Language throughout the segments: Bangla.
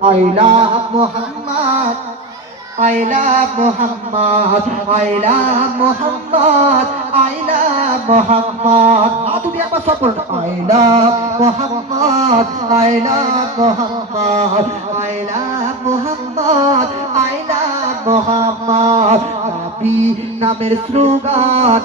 I love Muhammad. I love Muhammad. I love Muhammad. I love Muhammad. আ তুমি একবার সব I love Muhammad. I love Muhammad. I love Muhammad. I love Muhammad. নবী নামের স্লোগান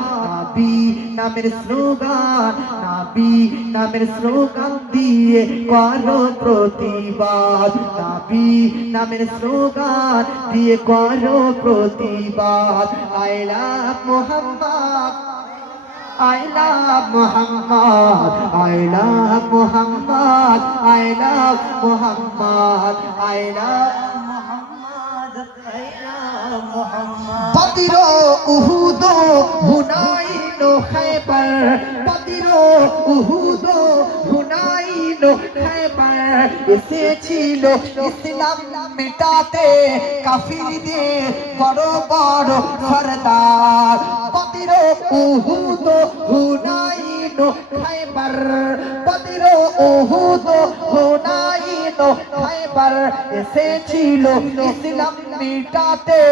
নবী নামের স্লোগান নবী নামের স্লোগান দিয়ে করো প্রতিবাদ নবী নামের স্লোগান দিয়ে করো প্রতিবাদ I love Muhammad I love Muhammad, I love Muhammad, I love Muhammad, I love Muhammad, I love Muhammad. Badiro Uhudo Hunaino Khaybar, Badiro Uhudo Hunaino Khaybar, এসেছিল ইসলাম মেটাতে কাফিরদের বড় বড় সরদার। বদির উহুদ হুনাইন খাইবার বদির উহুদ হুনাইন খাইবার। এসেছিল ইসলাম মেটাতে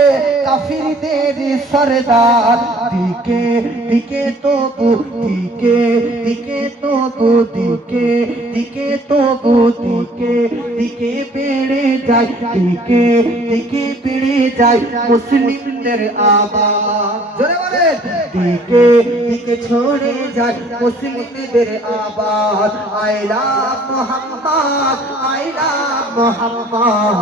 কাফিরদের সরদার। দিকে দিকে তবু, দিকে দিকে তবু, দিকে দিকে তবু, দিকে দিকে বেড়ে যায়, দিকে দিকে বেড়ে যায় মুসলিমদের আবাদ। জোরে বলেন, দিকে দিকে ছড়ে যায় মুসলিমদের আবাদ। I love Muhammad I love Muhammad.